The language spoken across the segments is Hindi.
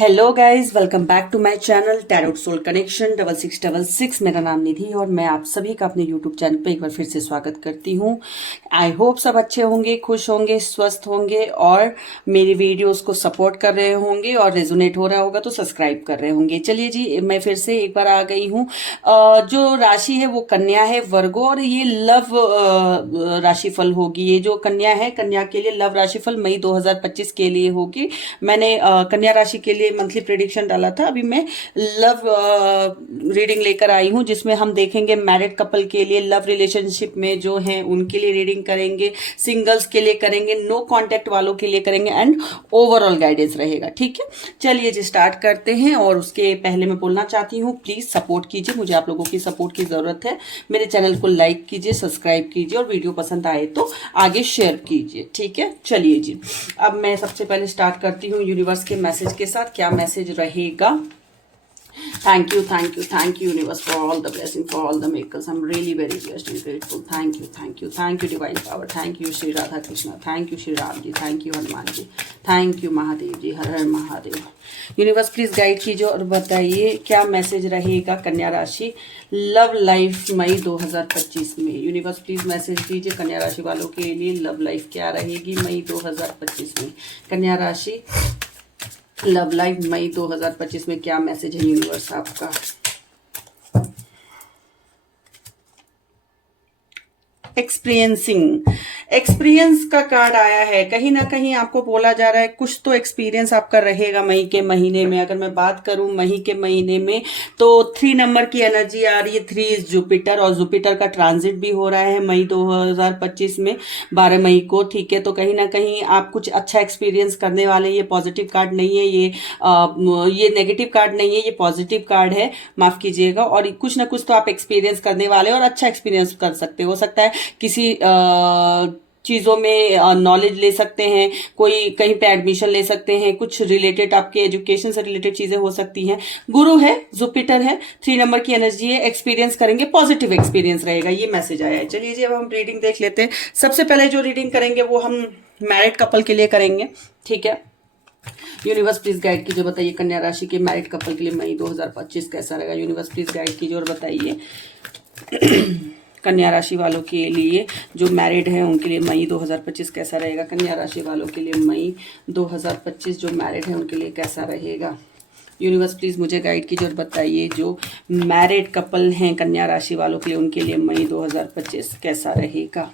Hello guys, welcome back to my channel tarot soul connection 6666। मेरा नाम निधि और मैं आप सभी का अपने यूट्यूब चैनल पे एक बार फिर से स्वागत करती हूँ। आई होप सब अच्छे होंगे, खुश होंगे, स्वस्थ होंगे और मेरी वीडियोस को सपोर्ट कर रहे होंगे और रेजोनेट हो रहा होगा तो सब्सक्राइब कर रहे होंगे। चलिए जी, मैं फिर से एक बार आ गई हूँ। जो राशि है वो कन्या है, वर्गो, और ये लव राशिफल होगी। ये जो कन्या है, कन्या के लिए लव राशिफल मई 2025 के लिए होगी। मैंने कन्या राशि के लिए मंथली प्रेडिक्शन डाला था। अभी मैं लव रीडिंग लेकर आई हूं जिसमें हम देखेंगे मैरिड कपल के लिए, लव रिलेशनशिप में जो हैं उनके लिए रीडिंग करेंगे, सिंगल्स के लिए करेंगे, नो कांटेक्ट वालों के लिए करेंगे एंड ओवरऑल गाइडेंस रहेगा। ठीक है, चलिए जी स्टार्ट करते हैं। और उसके पहले मैं बोलना चाहती हूँ, प्लीज सपोर्ट कीजिए, मुझे आप लोगों की सपोर्ट की जरूरत है। मेरे चैनल को लाइक कीजिए, सब्सक्राइब कीजिए और वीडियो पसंद आए तो आगे शेयर कीजिए। ठीक है, चलिए जी अब मैं सबसे पहले स्टार्ट करती हूँ यूनिवर्स के मैसेज के साथ। क्या मैसेज रहेगा? Thank you universe for all the blessing, for all the miracles. I'm really very blessed and grateful. Thank you divine power. Thank you Shri Radha Krishna, thank you Shri Ram ji, thank you Hanuman ji, thank you Mahadev ji, हर हर महादेव। यूनिवर्स प्लीज गाइड कीजिए और बताइए क्या मैसेज रहेगा कन्या राशि लव लाइफ मई 2025 में। यूनिवर्स प्लीज मैसेज दीजिए कन्या राशि वालों के लिए लव लाइफ क्या रहेगी मई 2025 में। कन्या राशि लव लाइफ मई 2025 में क्या मैसेज है यूनिवर्स आपका? एक्सपीरियंस का कार्ड आया है। कहीं ना कहीं आपको बोला जा रहा है कुछ तो एक्सपीरियंस आपका रहेगा मई के महीने में। अगर मैं बात करूं मई के महीने में तो 3 नंबर की एनर्जी आ रही है। 3 इज जुपिटर और जुपिटर का ट्रांजिट भी हो रहा है मई 2025 में 12 मई को। ठीक है, तो कहीं ना कहीं आप कुछ अच्छा एक्सपीरियंस करने वाले। ये पॉजिटिव कार्ड नहीं है, ये नेगेटिव कार्ड नहीं है, ये पॉजिटिव कार्ड है, माफ कीजिएगा। और कुछ ना कुछ तो आप एक्सपीरियंस करने वाले और अच्छा एक्सपीरियंस कर सकते हो सकता है किसी चीज़ों में नॉलेज ले सकते हैं, कोई कहीं पे एडमिशन ले सकते हैं, कुछ रिलेटेड आपके एजुकेशन से रिलेटेड चीज़ें हो सकती हैं। गुरु है, जुपिटर है, 3 नंबर की एनर्जी है, एक्सपीरियंस करेंगे, पॉजिटिव एक्सपीरियंस रहेगा, ये मैसेज आया है। चलिए जी अब हम रीडिंग देख लेते हैं। सबसे पहले जो रीडिंग करेंगे वो हम मैरिड कपल के लिए करेंगे। ठीक है, यूनिवर्स प्लीज गाइड कीजिए, बताइए कन्या राशि के मैरिड कपल के लिए मई 2025 कैसा रहेगा। यूनिवर्स प्लीज गाइड कीजिए और बताइए कन्या राशि वालों के लिए जो मैरिड हैं उनके लिए मई 2025 कैसा रहेगा। कन्या राशि वालों के लिए मई 2025 जो मैरिड हैं उनके लिए कैसा रहेगा। यूनिवर्स प्लीज मुझे गाइड कीजिए और बताइए जो मैरिड कपल हैं कन्या राशि वालों के लिए उनके लिए मई 2025 कैसा रहेगा।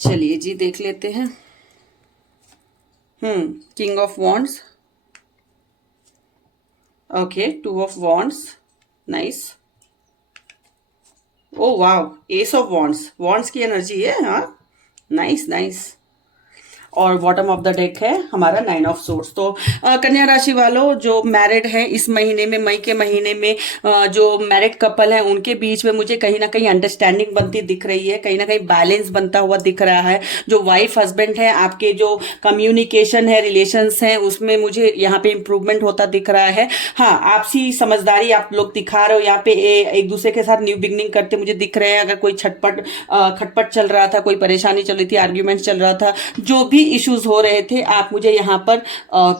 चलिए जी देख लेते हैं। King of wands, okay, 2 of wands, nice. Oh wow, ace of wands, wands की एनर्जी है। हाँ, नाइस नाइस। और बॉटम ऑफ द डेक है हमारा 9 ऑफ सोर्स। तो कन्या राशि वालों जो मैरिड हैं इस महीने में, मई के महीने में जो मैरिड कपल हैं उनके बीच में मुझे कहीं ना कहीं अंडरस्टैंडिंग बनती दिख रही है, कहीं ना कहीं बैलेंस बनता हुआ दिख रहा है। जो वाइफ हस्बैंड है, आपके जो कम्युनिकेशन है, रिलेशंस हैं, उसमें मुझे यहाँ पे इंप्रूवमेंट होता दिख रहा है। हाँ, आपसी समझदारी आप लोग दिखा रहे हो यहाँ पे, एक दूसरे के साथ न्यू बिगनिंग करते मुझे दिख रहे हैं। अगर कोई खटपट चल रहा था, कोई परेशानी चल रही थी, आर्ग्यूमेंट चल रहा था, जो भी इश्यूज हो रहे थे, आप मुझे यहाँ पर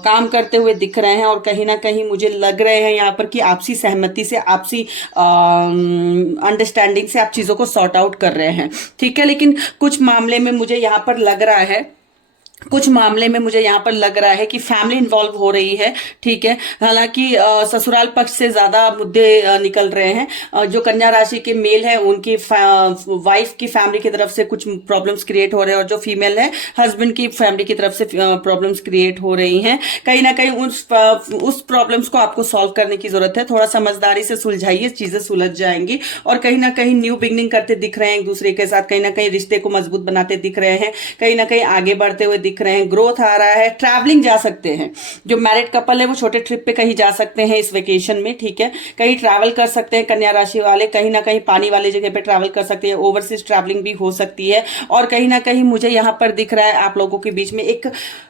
काम करते हुए दिख रहे हैं। और कहीं ना कहीं मुझे लग रहे हैं यहाँ पर कि आपसी सहमति से, आपसी अंडरस्टैंडिंग से आप चीजों को सॉर्ट आउट कर रहे हैं। ठीक है, लेकिन कुछ मामले में मुझे यहाँ पर लग रहा है कि फैमिली इन्वॉल्व हो रही है। ठीक है, हालांकि ससुराल पक्ष से ज्यादा मुद्दे निकल रहे हैं। जो कन्या राशि के मेल है उनकी वाइफ की फैमिली की तरफ से कुछ प्रॉब्लम्स क्रिएट हो रहे हैं और जो फीमेल है हस्बैंड की फैमिली की तरफ से प्रॉब्लम्स क्रिएट हो रही हैं। कहीं ना कहीं उस प्रॉब्लम्स को आपको सॉल्व करने की जरूरत है। थोड़ा समझदारी से सुलझाइए, चीजें सुलझ जाएंगी। और कहीं ना कहीं न्यू बिगनिंग करते दिख रहे हैं एक दूसरे के साथ, कहीं ना कहीं रिश्ते को मजबूत बनाते दिख रहे हैं, कहीं ना कहीं आगे बढ़ते हुए दिख रहे हैं। ग्रोथ आ रहा है, ट्रैवलिंग जा सकते हैं। जो मैरिड कपल है वो छोटे ट्रिप पे कहीं जा सकते हैं इस वेकेशन में। ठीक है, कहीं ट्रैवल कर सकते हैं कन्या राशि वाले, कहीं ना कहीं पानी वाली जगह पे ट्रैवल कर सकते हैं। ओवरसीज ट्रैवलिंग भी हो सकती है। और कहीं ना कहीं मुझे यहाँ पर दिख रहा है आप लोगों के बीच में एक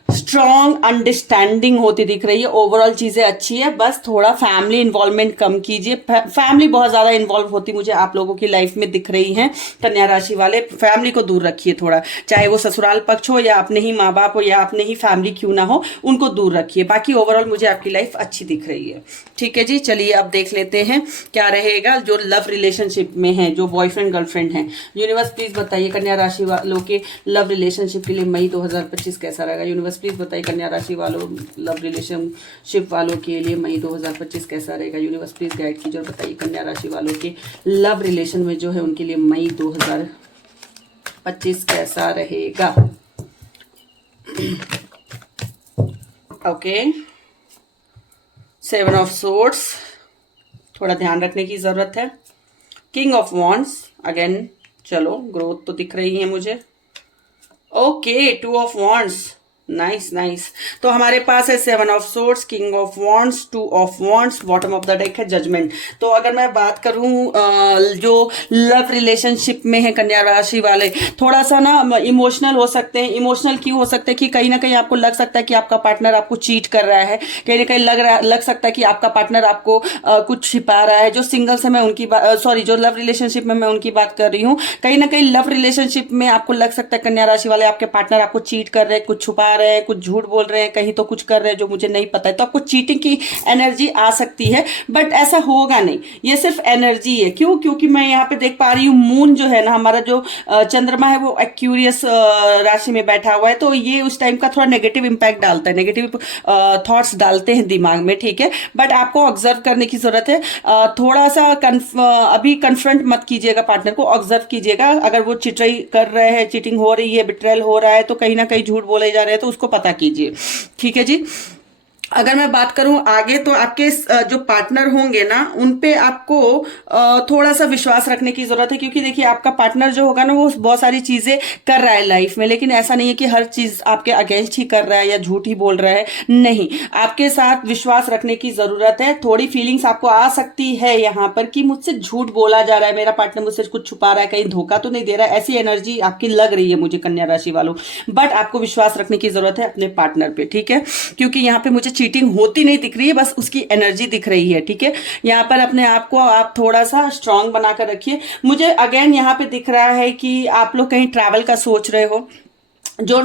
स्ट्रॉन्ग अंडरस्टैंडिंग होती दिख रही है। ओवरऑल चीजें अच्छी है, बस थोड़ा फैमिली इन्वॉल्वमेंट कम कीजिए। फैमिली बहुत ज्यादा इन्वॉल्व होती मुझे आप लोगों की लाइफ में दिख रही है। कन्या राशि वाले फैमिली को दूर रखिए थोड़ा, चाहे वो ससुराल पक्ष हो या अपने ही माँ बाप हो या अपने ही फैमिली क्यों ना हो, उनको दूर रखिए। बाकी ओवरऑल मुझे आपकी लाइफ अच्छी दिख रही है। ठीक है जी, चलिए अब देख लेते हैं क्या रहेगा जो लव रिलेशनशिप में है, जो बॉयफ्रेंड गर्लफ्रेंड है। यूनिवर्स प्लीज बताइए कन्या राशि वालों के लव रिलेशनशिप के लिए मई 2025 कैसा रहेगा। यूनिवर्स प्लीज बताइए कन्या राशि वालों लव रिलेशनशिप वालों के लिए मई 2025 कैसा रहेगा। यूनिवर्स प्लीज गाइड कीजिए और बताइए कन्या राशि वालों के लव रिलेशन में जो है उनके लिए मई 2025 कैसा रहेगा। ओके, 7 ऑफ सोर्ड्स, थोड़ा ध्यान रखने की जरूरत है। किंग ऑफ वॉन्ड्स अगेन, चलो ग्रोथ तो दिख रही है मुझे। Okay, 2 of wands, nice nice. तो हमारे पास है 7 of swords, king of wands, 2 of wands, bottom of the deck है जजमेंट। तो अगर मैं बात करूं जो लव रिलेशनशिप में है कन्या राशि वाले, थोड़ा सा ना इमोशनल हो सकते हैं। इमोशनल क्यों हो सकते हैं कि कहीं ना कहीं आपको लग सकता है कि आपका पार्टनर आपको चीट कर रहा है, कहीं ना कहीं लग सकता है कि आपका पार्टनर आपको कुछ छिपा रहा है। जो सिंगल्स है मैं उनकी सॉरी जो लव रिलेशनशिप में मैं उनकी बात कर रही हूँ। कहीं ना कहीं लव रिलेशनशिप में आपको लग सकता है कन्या राशि वाले आपके पार्टनर आपको चीट कर रहे हैं, कुछ छुपा रहे हैं, कुछ झूठ बोल रहे हैं, कहीं तो कुछ कर रहे हैं जो मुझे नहीं पता है। तो आपको चीटिंग की एनर्जी आ सकती है, बट ऐसा होगा नहीं, ये सिर्फ एनर्जी है। क्यों? क्योंकि मैं यहाँ पे देख पा रही हूँ मून जो है ना, हमारा जो चंद्रमा है वो एक्यूरियस राशि में बैठा हुआ है। तो ये उस टाइम का थोड़ा नेगेटिव इंपैक्ट डालता है, नेगेटिव थॉट्स डालते हैं दिमाग में, ठीक है। बट आपको ऑब्जर्व करने की जरूरत है। थोड़ा सा अभी कन्फ्रंट मत कीजिएगा पार्टनर को, ऑब्जर्व कीजिएगा। अगर वो चिटराई कर रहे हैं, चीटिंग हो रही है, बिट्रेल हो रहा है, तो कहीं ना कहीं झूठ बोले जा रहे हैं, तो उसको पता कीजिए। ठीक है जी। अगर मैं बात करूं आगे, तो आपके जो पार्टनर होंगे ना, उन पे आपको थोड़ा सा विश्वास रखने की जरूरत है। क्योंकि देखिए आपका पार्टनर जो होगा ना, वो बहुत सारी चीजें कर रहा है लाइफ में, लेकिन ऐसा नहीं है कि हर चीज आपके अगेंस्ट ही कर रहा है या झूठ ही बोल रहा है। नहीं, आपके साथ विश्वास रखने की जरूरत है। थोड़ी फीलिंग्स आपको आ सकती है यहाँ पर कि मुझसे झूठ बोला जा रहा है, मेरा पार्टनर मुझसे कुछ छुपा रहा है, कहीं धोखा तो नहीं दे रहा है। ऐसी एनर्जी आपकी लग रही है मुझे कन्या राशि वालों। बट आपको विश्वास रखने की जरूरत है अपने पार्टनर पे, ठीक है। क्योंकि यहाँ पे मुझे चीटिंग होती नहीं दिख रही है, बस उसकी एनर्जी दिख रही है, ठीक है। यहाँ पर अपने आप को आप थोड़ा सा स्ट्रांग बनाकर रखिए। मुझे अगेन यहाँ पे दिख रहा है कि आप लोग कहीं ट्रैवल का सोच रहे हो, जो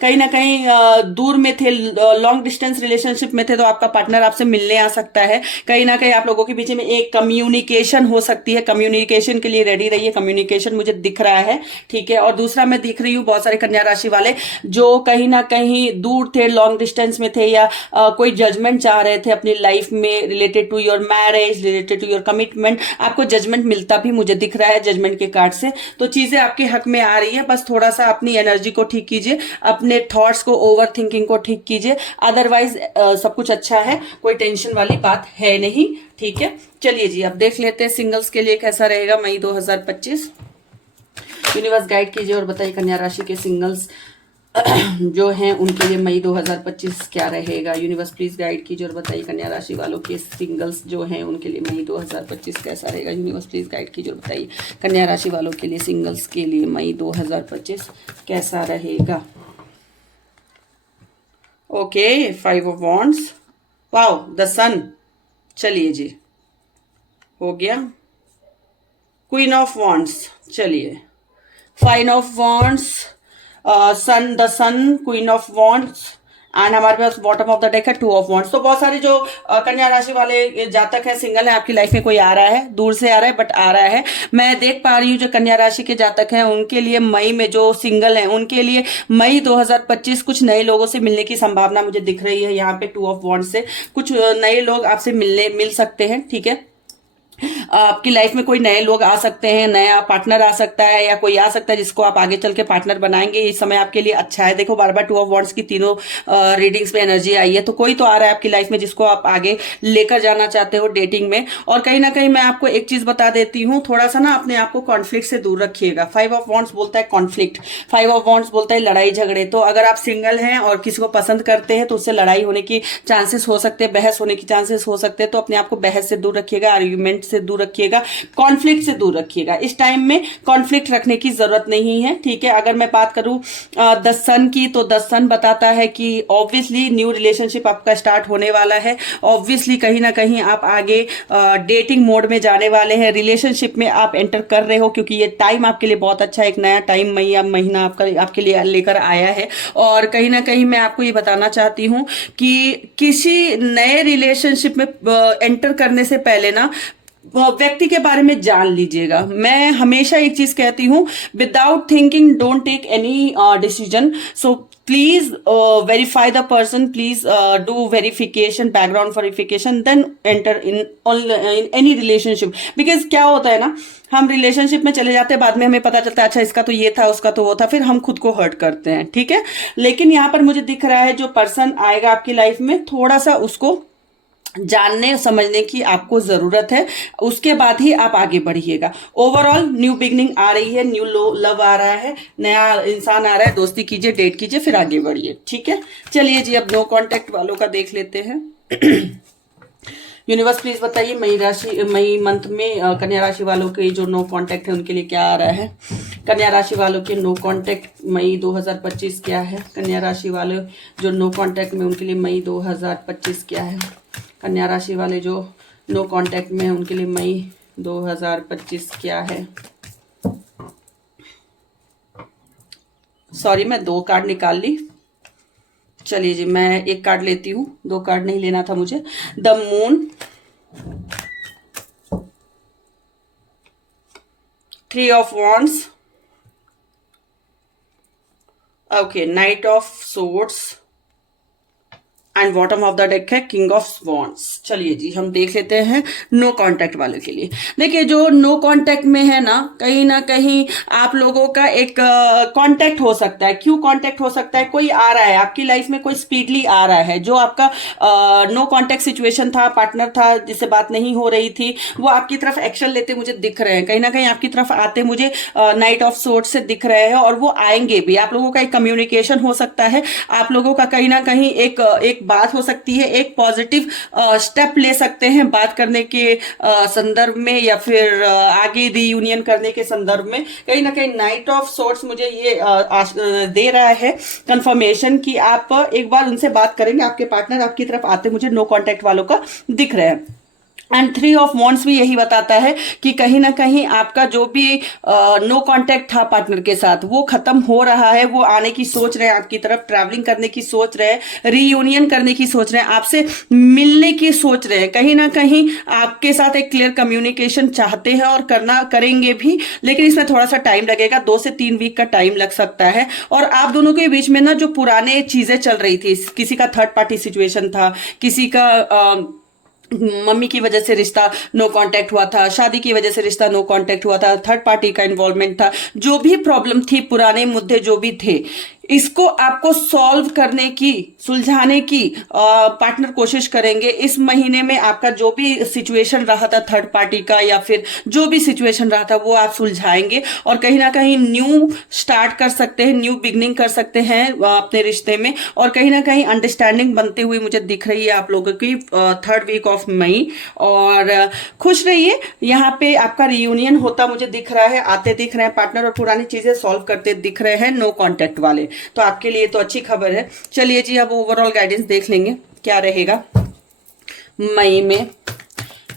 कहीं ना कहीं दूर में थे, लॉन्ग डिस्टेंस रिलेशनशिप में थे, तो आपका पार्टनर आपसे मिलने आ सकता है। कहीं ना कहीं आप लोगों के बीच में एक कम्युनिकेशन हो सकती है। कम्युनिकेशन के लिए रेडी रहिए, कम्युनिकेशन मुझे दिख रहा है, ठीक है। और दूसरा मैं दिख रही हूँ बहुत सारे कन्या राशि वाले जो कहीं ना कहीं दूर थे, लॉन्ग डिस्टेंस में थे, या कोई जजमेंट चाह रहे थे अपनी लाइफ में related to your marriage, related to your commitment. आपको जजमेंट मिलता भी मुझे दिख रहा है जजमेंट के कार्ड से। तो चीजें आपके हक में आ रही है, बस थोड़ा सा अपनी एनर्जी को ठीक कीजिए, अपने थॉट्स को, ओवर थिंकिंग को ठीक कीजिए। अदरवाइज सब कुछ अच्छा है, कोई टेंशन वाली बात है नहीं, ठीक है। चलिए जी, अब देख लेते हैं सिंगल्स के लिए कैसा रहेगा मई 2025। यूनिवर्स गाइड कीजिए और बताइए कन्या राशि के सिंगल्स जो हैं उनके लिए मई 2025 क्या रहेगा। यूनिवर्स प्लीज गाइड कीजिए और बताइए कन्या राशि वालों के सिंगल्स जो हैं उनके लिए मई 2025 कैसा रहेगा। यूनिवर्स प्लीज गाइड कीजिए और बताइए कन्या राशि वालों के लिए सिंगल्स के लिए मई 2025 कैसा रहेगा। Okay, 5 of wands, wow, the sun, चलिए जी हो गया। क्वीन ऑफ वॉन्ड्स, चलिए, 5 of wands, sun, the sun, queen of wands, and हमारे पास बॉटम ऑफ द डेक है 2 ऑफ वॉन्ड्स। तो बहुत सारे जो कन्या राशि वाले जातक हैं, सिंगल है, आपकी लाइफ में कोई आ रहा है, दूर से आ रहा है बट आ रहा है। मैं देख पा रही हूँ जो कन्या राशि के जातक हैं उनके लिए मई में, जो सिंगल हैं उनके लिए मई 2025 कुछ नए लोगों से मिलने की संभावना मुझे दिख रही है। यहाँ पे 2 ऑफ वॉन्ड्स से कुछ नए लोग आपसे मिल सकते हैं, ठीक है। आपकी लाइफ में कोई नए लोग आ सकते हैं, नया पार्टनर आ सकता है, या कोई आ सकता है जिसको आप आगे चल के पार्टनर बनाएंगे। इस समय आपके लिए अच्छा है। देखो बार बार 2 ऑफ वॉन्ड्स की तीनों रीडिंग्स में एनर्जी आई है, तो कोई तो आ रहा है आपकी लाइफ में जिसको आप आगे लेकर जाना चाहते हो डेटिंग में। और कहीं ना कहीं मैं आपको एक चीज बता देती हूँ, थोड़ा सा ना अपने आप को कॉन्फ्लिक्ट से दूर रखिएगा। 5 ऑफ वॉन्ड्स बोलता है कॉन्फ्लिक्ट, 5 ऑफ वॉन्ड्स बोलता है लड़ाई झगड़े। तो अगर आप सिंगल हैं और किसी को पसंद करते हैं तो उससे लड़ाई होने की चांसेस हो सकते हैं, बहस होने की चांसेस हो सकते हैं। तो अपने आप को बहस से दूर रखिएगा, आर्ग्यूमेंट से दूर दूर रखिएगा, कॉन्फ्लिक्ट से दूर रखिएगा। इस टाइम में कॉन्फ्लिक्ट रखने की जरूरत नहीं है, ठीक है। अगर मैं बात करूं द सन की, तो द सन बताता है कि ऑब्वियसली न्यू रिलेशनशिप आपका स्टार्ट होने वाला है। ऑब्वियसली कहीं ना कहीं आप आगे डेटिंग मोड में जाने वाले हैं, रिलेशनशिप में आप एंटर कर रहे हो, क्योंकि ये टाइम आपके लिए बहुत अच्छा है। एक नया टाइम महीना आपके लिए लेकर आया है। और कहीं ना कहीं मैं आपको ये बताना चाहती हूँ कि किसी नए रिलेशनशिप में एंटर करने से पहले ना व्यक्ति के बारे में जान लीजिएगा। मैं हमेशा एक चीज कहती हूँ, without thinking don't take any decision. So please verify the person, please do verification, background verification, then enter in any relationship. Because क्या होता है ना, हम रिलेशनशिप में चले जाते हैं, बाद में हमें पता चलता है अच्छा इसका तो ये था, उसका तो वो था, फिर हम खुद को हर्ट करते हैं, ठीक है। लेकिन यहाँ पर मुझे दिख रहा है जो पर्सन आएगा आपकी लाइफ में, थोड़ा सा उसको जानने समझने की आपको जरूरत है, उसके बाद ही आप आगे बढ़िएगा। ओवरऑल न्यू बिगनिंग आ रही है, न्यू लव आ रहा है, नया इंसान आ रहा है, दोस्ती कीजिए, डेट कीजिए, फिर आगे बढ़िए, ठीक है। चलिए जी, अब नो कांटेक्ट वालों का देख लेते हैं। यूनिवर्स प्लीज बताइए मई मंथ में कन्या राशि वालों के जो नो कांटेक्ट है उनके लिए क्या आ रहा है। कन्या राशि वालों के नो कांटेक्ट मई 2025 क्या है। कन्या राशि वाले जो नो कांटेक्ट में उनके लिए मई 2025 क्या है। कन्या राशि वाले जो नो कांटेक्ट में है उनके लिए मई 2025 क्या है। सॉरी, मैं 2 कार्ड निकाल ली। चलिए जी, मैं एक कार्ड लेती हूँ, 2 कार्ड नहीं लेना था मुझे। The moon, 3 of wands, okay, night of swords and bottom of the deck है किंग ऑफ स्वॉन्स। चलिए जी, हम देख लेते हैं नो कांटेक्ट वाले के लिए। देखिए, जो नो कांटेक्ट में है ना कहीं आप लोगों का एक कांटेक्ट हो सकता है। क्यों कांटेक्ट हो सकता है? कोई आ रहा है आपकी लाइफ में, कोई स्पीडली आ रहा है। जो आपका नो कांटेक्ट सिचुएशन था, पार्टनर था जिससे बात नहीं हो रही थी, वो आपकी तरफ एक्शन लेते मुझे दिख रहे हैं, कहीं ना कहीं आपकी तरफ आते मुझे नाइट ऑफ सोर्ड से दिख रहे हैं, और वो आएंगे भी। आप लोगों का एक कम्युनिकेशन हो सकता है, आप लोगों का कहीं ना कहीं एक बात हो सकती है, एक पॉजिटिव स्टेप ले सकते हैं बात करने के संदर्भ में, या फिर आगे रीयूनियन करने के संदर्भ में। कहीं ना कहीं नाइट ऑफ सोर्ड्स मुझे ये दे रहा है कंफर्मेशन कि आप एक बार उनसे बात करेंगे, आपके पार्टनर आपकी तरफ आते मुझे नो कांटेक्ट वालों का दिख रहे हैं। एंड 3 ऑफ वॉन्ड्स भी यही बताता है कि कहीं ना कहीं आपका जो भी नो कांटेक्ट था पार्टनर के साथ, वो खत्म हो रहा है। वो आने की सोच रहे हैं आपकी तरफ, ट्रैवलिंग करने की सोच रहे हैं, रीयूनियन करने की सोच रहे हैं, आपसे मिलने की सोच रहे हैं। कहीं ना कहीं आपके साथ एक क्लियर कम्युनिकेशन चाहते हैं और करेंगे भी, लेकिन इसमें थोड़ा सा टाइम लगेगा, 2 से 3 वीक का टाइम लग सकता है। और आप दोनों के बीच में ना जो पुराने चीजें चल रही थी, किसी का थर्ड पार्टी सिचुएशन था, किसी का मम्मी की वजह से रिश्ता नो कांटेक्ट हुआ था, शादी की वजह से रिश्ता नो कांटेक्ट हुआ था, थर्ड पार्टी का इन्वॉल्वमेंट था, जो भी प्रॉब्लम थी, पुराने मुद्दे जो भी थे, इसको आपको सॉल्व करने की, सुलझाने की पार्टनर कोशिश करेंगे। इस महीने में आपका जो भी सिचुएशन रहा था थर्ड पार्टी का, या फिर जो भी सिचुएशन रहा था, वो आप सुलझाएंगे और कहीं ना कहीं न्यू स्टार्ट कर सकते हैं, न्यू बिगनिंग कर सकते हैं अपने रिश्ते में। और कहीं ना कहीं अंडरस्टैंडिंग बनती हुई मुझे दिख रही है आप लोगों की 3rd वीक ऑफ मई। और खुश रहिए, यहाँ पे आपका रियूनियन होता मुझे दिख रहा है, आते दिख रहे हैं पार्टनर और पुरानी चीजें सॉल्व करते दिख रहे हैं नो कांटेक्ट वाले, तो आपके लिए तो अच्छी खबर है। चलिए जी, अब ओवरऑल गाइडेंस देख लेंगे क्या रहेगा मई में।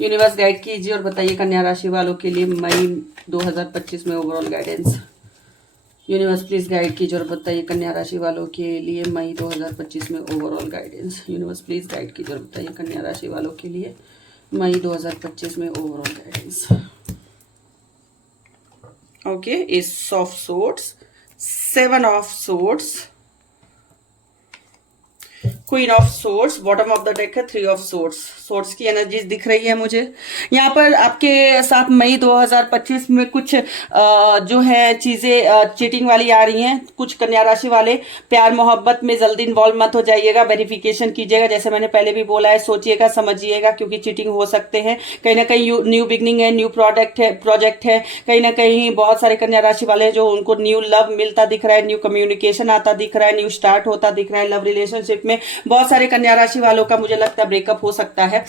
यूनिवर्स गाइड कीजिए और बताइए कन्या राशि वालों के लिए मई 2025 में overall guidance. Universe please guide कीजिए और बताइए कन्या राशि वालों के लिए मई 2025 में overall guidance. Universe please guide कीजिए और बताइए कन्या राशि वालों के लिए मई 2025 में overall guidance. Okay, S of swords, 7 of swords, queen of swords, bottom of the deck है 3 ऑफ सोर्ड्स। सोर्ड्स की एनर्जीज दिख रही है मुझे यहाँ पर। आपके साथ मई 2025 में कुछ जो है चीजें चीटिंग वाली आ रही हैं। कुछ कन्या राशि वाले प्यार मोहब्बत में जल्दी इन्वॉल्व मत हो जाइएगा, वेरिफिकेशन कीजिएगा, जैसे मैंने पहले भी बोला है, सोचिएगा समझिएगा, क्योंकि चीटिंग हो सकते हैं। कहीं ना कहीं न्यू बिगनिंग है, न्यू प्रोजेक्ट है, कहीं ना कहीं बहुत सारे कन्या राशि वाले जो उनको न्यू लव मिलता दिख रहा है, न्यू कम्युनिकेशन आता दिख रहा है, न्यू स्टार्ट होता दिख रहा है लव रिलेशनशिप में। बहुत सारे कन्या राशि वालों का मुझे लगता है ब्रेकअप हो सकता है,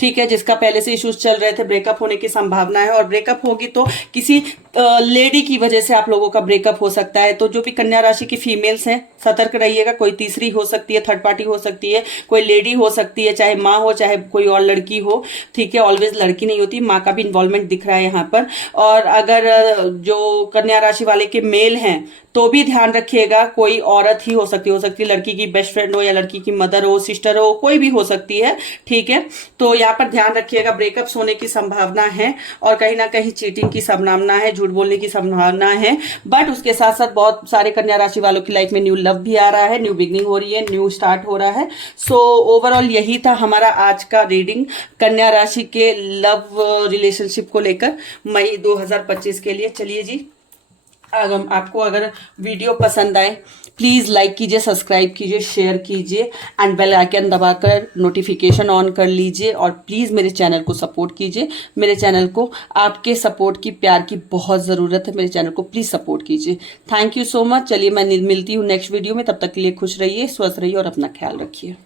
ठीक है, जिसका पहले से इश्यूज चल रहे थे, ब्रेकअप होने की संभावना है। और ब्रेकअप होगी तो किसी लेडी की वजह से आप लोगों का ब्रेकअप हो सकता है। तो जो भी कन्या राशि की फीमेल्स हैं, सतर्क रहिएगा। कोई तीसरी हो सकती है, थर्ड पार्टी हो सकती है, कोई लेडी हो सकती है, चाहे माँ हो चाहे कोई और लड़की हो, ठीक है। ऑलवेज लड़की नहीं होती, माँ का भी इन्वॉल्वमेंट दिख रहा है यहाँ पर। और अगर जो कन्या राशि वाले के मेल हैं तो भी ध्यान रखिएगा, कोई औरत ही हो सकती है, लड़की की बेस्ट फ्रेंड हो या लड़की की मदर हो, सिस्टर हो, कोई भी हो सकती है, ठीक है। तो यहाँ पर ध्यान रखिएगा, ब्रेकअप्स होने की संभावना है और कहीं ना कहीं चीटिंग की संभावना है, झूठ बोलने की संभावना है। बट उसके साथ साथ बहुत सारे कन्या राशि वालों की लाइफ में न्यू लव भी आ रहा है, न्यू बिगनिंग हो रही है, न्यू स्टार्ट हो रहा है। सो ओवरऑल यही था हमारा आज का रीडिंग कन्या राशि के लव रिलेशनशिप को लेकर मई 2025 के लिए। चलिए जी, आपको अगर वीडियो पसंद आए प्लीज़ लाइक कीजिए, सब्सक्राइब कीजिए, शेयर कीजिए एंड बेल आइकन दबाकर नोटिफिकेशन ऑन कर लीजिए। और प्लीज़ मेरे चैनल को सपोर्ट कीजिए। मेरे चैनल को आपके सपोर्ट की, प्यार की बहुत ज़रूरत है। मेरे चैनल को प्लीज़ सपोर्ट कीजिए। Thank you so much. चलिए मैं मिलती हूँ नेक्स्ट वीडियो में, तब तक के लिए खुश रहिए, स्वस्थ रहिए और अपना ख्याल रखिए।